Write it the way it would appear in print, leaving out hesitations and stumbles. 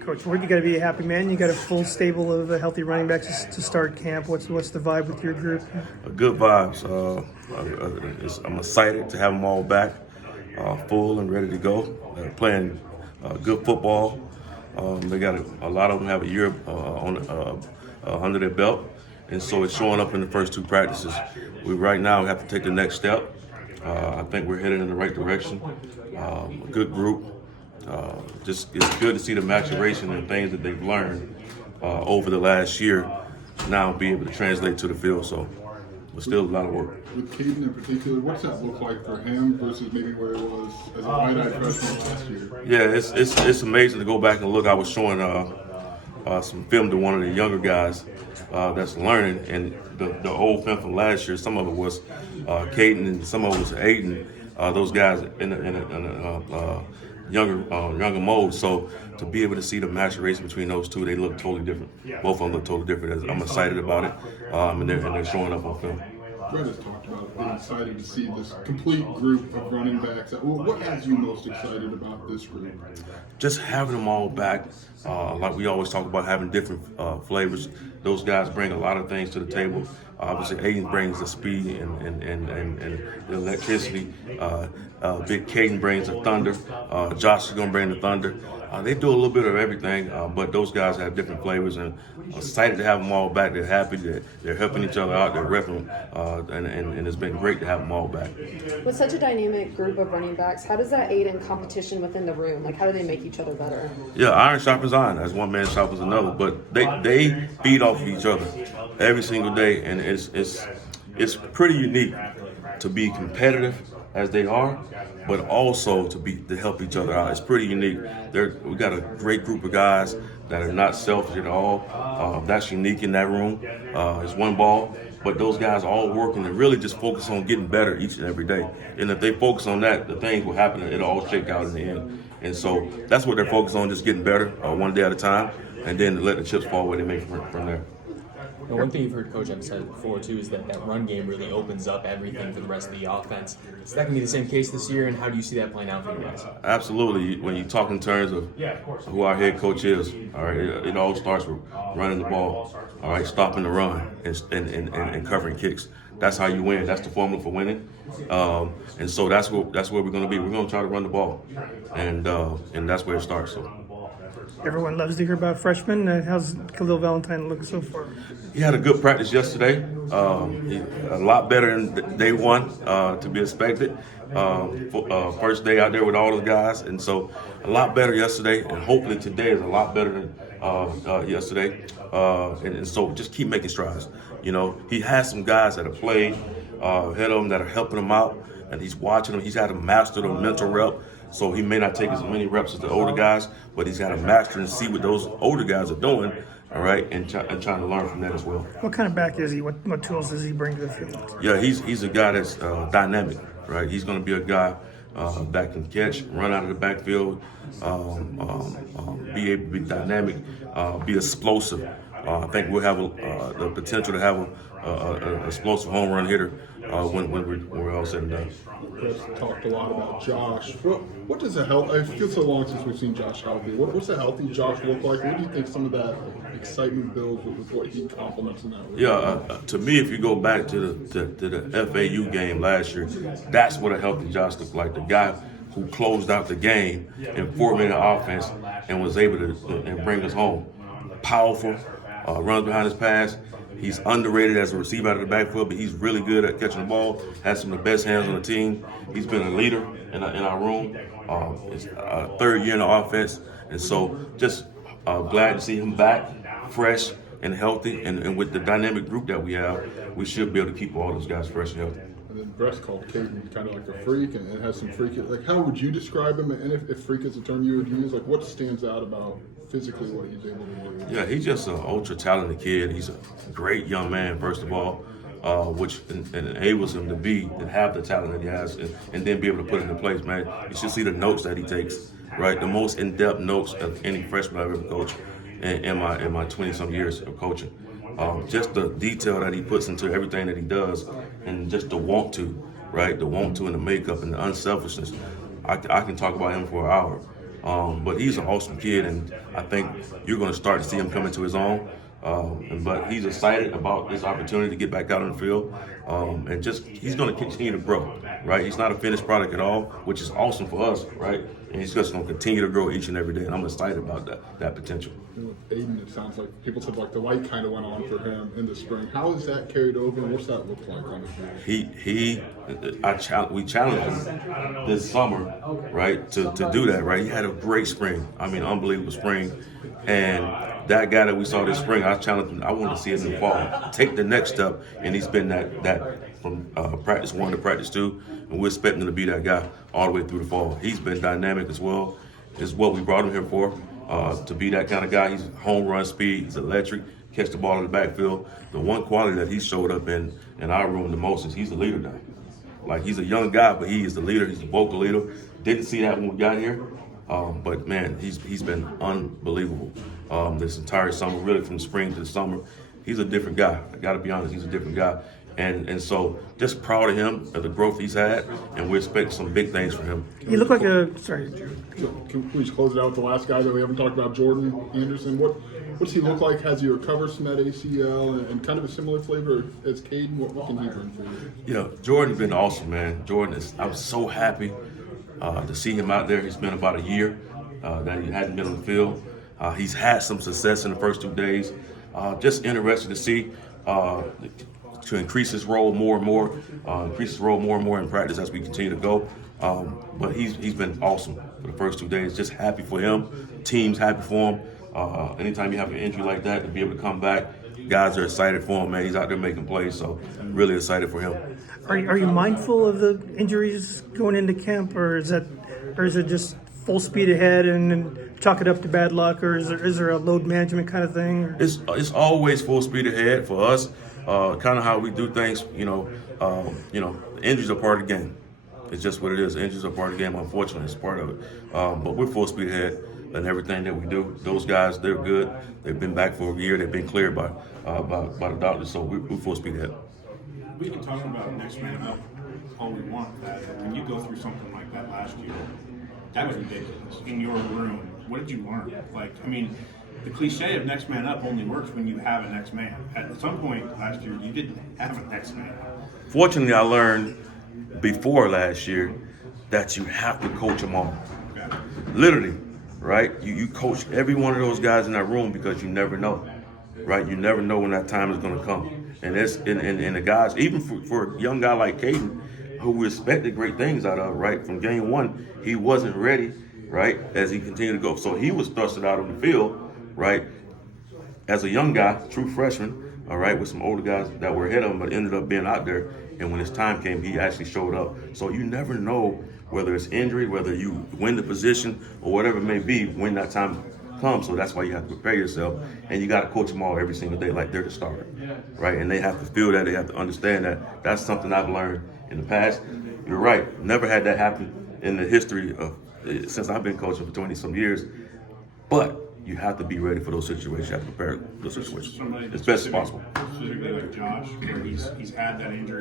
Coach Wood, you got to be a happy man. You got a full stable of healthy running backs to start camp. What's the vibe with your group? Good vibes. I'm excited to have them all back, full and ready to go. They're playing good football. They got a lot of them have a year under their belt, and so it's showing up in the first two practices. We right now have to take the next step. I think we're headed in the right direction. A good group. Just it's good to see the maturation and things that they've learned over the last year now be able to translate to the field. So there's still a lot of work. With Caden in particular, what's that look like for him versus maybe where it was as a wide-eyed freshman last year? Yeah, it's amazing to go back and look. I was showing some film to one of the younger guys that's learning, and the old film from last year, some of it was Caden and some of it was Aiden. Those guys in a younger mode. So to be able to see the maturation between those two, they look totally different. Both of them look totally different. I'm excited about it, and they're showing up on film. Brett has talked about being excited to see this complete group of running backs. What has you most excited about this group? Just having them all back, like we always talk about having different flavors. Those guys bring a lot of things to the table. Obviously, Aiden brings the speed and the electricity. Big Caden brings the thunder. Josh is going to bring the thunder. They do a little bit of everything, but those guys have different flavors, and I'm excited to have them all back. They're happy. They're helping each other out. They're repping, and it's been great to have them all back. With such a dynamic group of running backs, how does that aid in competition within the room? Like, how do they make each other better? Yeah, iron sharpens iron. As one man sharpens another. But they feed off of each other every single day, and it's pretty unique to be competitive as they are, but also to help each other out. It's pretty unique. We got a great group of guys that are not selfish at all. That's unique in that room. It's one ball, but those guys are all working and really just focus on getting better each and every day. And if they focus on that, the things will happen and it'll all shake out in the end. And so that's what they're focused on, just getting better one day at a time, and then let the chips fall where they make from there. And one thing you've heard Coach emphasize before, too, is that run game really opens up everything for the rest of the offense. Is that going to be the same case this year, and how do you see that playing out for you guys? Absolutely. When you talk in terms of who our head coach is, all right, it all starts with running the ball, all right, stopping the run and covering kicks. That's how you win. That's the formula for winning. And so that's where we're going to be. We're going to try to run the ball, and that's where it starts. So. Everyone loves to hear about freshmen. How's Khalil Valentine looking so far? He had a good practice yesterday. A lot better than day one, to be expected. First day out there with all the guys, and so a lot better yesterday. And hopefully today is a lot better than yesterday. And so just keep making strides. You know, he has some guys that have played ahead of him that are helping him out, and he's watching them. He's had to master the mental rep. So he may not take as many reps as the older guys, but he's got to master and see what those older guys are doing, all right, and trying to learn from that as well. What kind of back is he? What tools does he bring to the field? Yeah, he's a guy that's dynamic, right? He's going to be a guy that can catch, run out of the backfield, be able to be dynamic, be explosive. I think we'll have the potential to have an explosive home run hitter when we're all said and done. Chris talked a lot about Josh. What does a health? It feels so long since we've seen Josh healthy. What's a healthy Josh look like? What do you think some of that excitement builds with what he complements in that? Yeah, to me, if you go back to the FAU game last year, that's what a healthy Josh looked like. The guy who closed out the game in 4-minute offense and was able to bring us home. Powerful, runs behind his pass. He's underrated as a receiver out of the backfield, but he's really good at catching the ball. Has some of the best hands on the team. He's been a leader in our room. It's third year in the offense, and so just glad to see him back, fresh and healthy. And with the dynamic group that we have, we should be able to keep all those guys fresh and healthy. And then Brett called Caden kind of like a freak, and it has some freak. Like, how would you describe him? And if freak is a term you would use, like, what stands out about physically what he's able to do? Yeah, he's just an ultra talented kid. He's a great young man, first of all, which enables him to have the talent that he has, and then be able to put it into place. Man, you should see the notes that he takes. Right, the most in-depth notes of any freshman I've ever coached in my 20-some years of coaching. Just the detail that he puts into everything that he does, and just the want to, right? The want to and the makeup and the unselfishness. I can talk about him for an hour. But he's an awesome kid, and I think you're going to start to see him come into his own. But he's excited about this opportunity to get back out on the field, and just he's going to continue to grow, right? He's not a finished product at all, which is awesome for us, right? And he's just going to continue to grow each and every day, and I'm excited about that potential. And with Aiden, it sounds like people said like the light kind of went on for him in the spring. How is that carried over, and what's that look like on the field? We challenged him this summer, right, to do that, right? He had a great spring. I mean, unbelievable spring. And that guy that we saw this spring, I challenged him. I want to see him in the fall. Take the next step, and he's been that from practice 1 to practice 2, and we're expecting him to be that guy all the way through the fall. He's been dynamic as well. It's what we brought him here for, to be that kind of guy. He's home run speed. He's electric. Catch the ball in the backfield. The one quality that he showed up in our room the most is he's a leader now. Like, he's a young guy, but he is the leader. He's a vocal leader. Didn't see that when we got here, but man, he's been unbelievable this entire summer, really from spring to the summer. He's a different guy. I got to be honest, he's a different guy. And so just proud of him, of the growth he's had, and we expect some big things from him. He looked like a sorry. Can we please close it out with the last guy that we haven't talked about, Jordan Anderson? What's he look like? Has he recovered from that ACL and kind of a similar flavor as Caden? What can he bring for you? You know, Jordan's been awesome, man. I'm so happy to see him out there. He's been about a year that he hadn't been on the field. He's had some success in the first 2 days. Just interested to see to increase his role more and more, in practice as we continue to go. But he's been awesome for the first 2 days. Just happy for him. Team's happy for him. Anytime you have an injury like that, to be able to come back, guys are excited for him, man. He's out there making plays, so really excited for him. Are you mindful of the injuries going into camp, or is it just full speed ahead and chalk it up to bad luck, or is there a load management kind of thing? Or? It's always full speed ahead for us. Kind of how we do things, injuries are part of the game. It's just what it is. Injuries are part of the game. Unfortunately, it's part of it. But we're full speed ahead in everything that we do. Those guys, they're good. They've been back for a year. They've been cleared by the doctors. So we're full speed ahead. We can talk about next man up all we want. That when you go through something like that last year, that was ridiculous. In your room, what did you learn? The cliche of next man up only works when you have a next man. At some point last year, you didn't have a next man. Fortunately, I learned before last year that you have to coach them all. Okay. Literally, right? You coach every one of those guys in that room because you never know, right? You never know when that time is going to come. And the guys, even for a young guy like Caden, who we expected great things out of, right? From game 1, he wasn't ready, right? As he continued to go. So he was thrusted out on the field, right? As a young guy, true freshman, all right, with some older guys that were ahead of him, but ended up being out there. And when his time came, he actually showed up. So you never know whether it's injury, whether you win the position, or whatever it may be when that time comes. So that's why you have to prepare yourself. And you got to coach them all every single day like they're the starter, right? And they have to feel that. They have to understand that. That's something I've learned in the past. You're right. Never had that happen in the history of since I've been coaching for 20-some years. But you have to be ready for those situations. You have to prepare those situations as best as possible. Specifically like Josh, where he's had that injury.